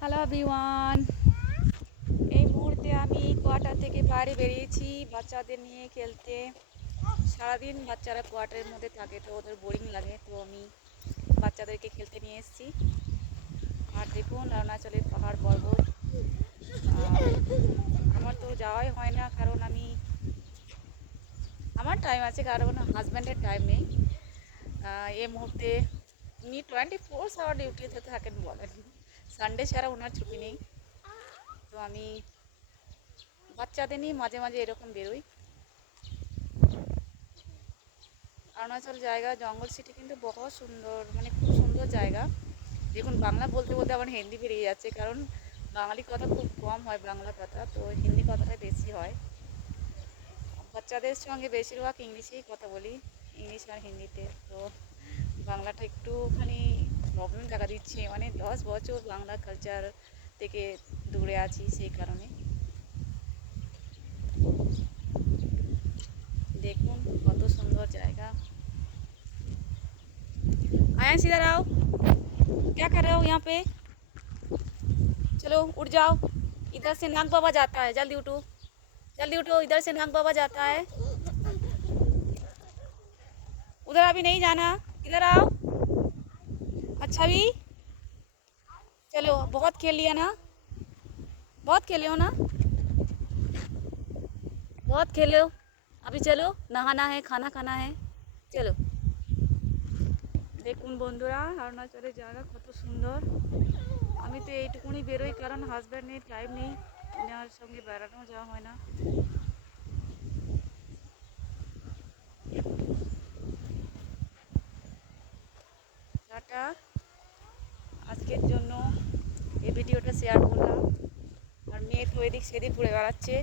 Hello everyone. এই মুহূর্তে আমি কোয়ার্টার থেকে বাইরে বেরিয়েছি বাচ্চাদের নিয়ে খেলতে। সারাদিন বাচ্চারা কোয়ার্টারের মধ্যে থাকে তো ওদের বোরিং লাগে, তো আমি বাচ্চাদেরকে খেলতে নিয়ে এসেছি। আর দেখুন অরুণাচলের পাহাড় পর্বত। আর আমার তো যাওয়াই হয় না, কারণ আমার টাইম আছে, কারণ হাজব্যান্ডের টাইম নেই। এই মুহূর্তে উনি 24 আওয়ার ডিউটিতে থাকেন বলেন, সানডে ছাড়া ওনার ছুটি নেই। তো আমি বাচ্চাদের নিয়ে মাঝে মাঝে এরকম বেরোই। অরুণাচল জায়গা জঙ্গল সিটি কিন্তু বহুত সুন্দর, মানে খুব সুন্দর জায়গা। দেখুন বাংলা বলতে বলতে আমার হিন্দি বেরিয়ে যাচ্ছে, কারণ বাঙালি কথা খুব কম হয়, বাংলা কথা তো হিন্দি কথাটা বেশি হয়। বাচ্চাদের সঙ্গে বেশিরভাগ ইংলিশেই কথা বলি, ইংলিশ আর হিন্দিতে। তো বাংলাটা একটুখানি প্রবলেম দেখা দিচ্ছে, মানে 10 বছর বাংলা কালচার থেকে দূরে আছি সেই কারণে। দেখুন কত সুন্দর জায়গা। आयन इधर आओ, क्या कर रहे हो यहाँ पे? चलो उठ जाओ, इधर से नाग बाबा जाता है, जल्दी उठो, जल्दी उठो, इधर से नाग बाबा जाता है। उधर अभी नहीं जाना, इधर आओ। अच्छा भी, चलो बहुत खेल लिया ना, बहुत खेले हो ना, बहुत खेले हो। अभी चलो नहाना है, खाना खाना है, चलो। দেখুন বন্ধুরা অরুণাচলের জায়গা কত সুন্দর। আমি তো এইটুকুনি বেরোই, কারণ হাজব্যান্ড নেই, টাইম নেই, ওনার সঙ্গে বেড়ানো যাওয়া হয় না। টাটা, আজকের জন্য এই ভিডিওটা শেয়ার করলাম। আর মেয়ে তো এদিক সেদিক ঘুরে বেড়াচ্ছে।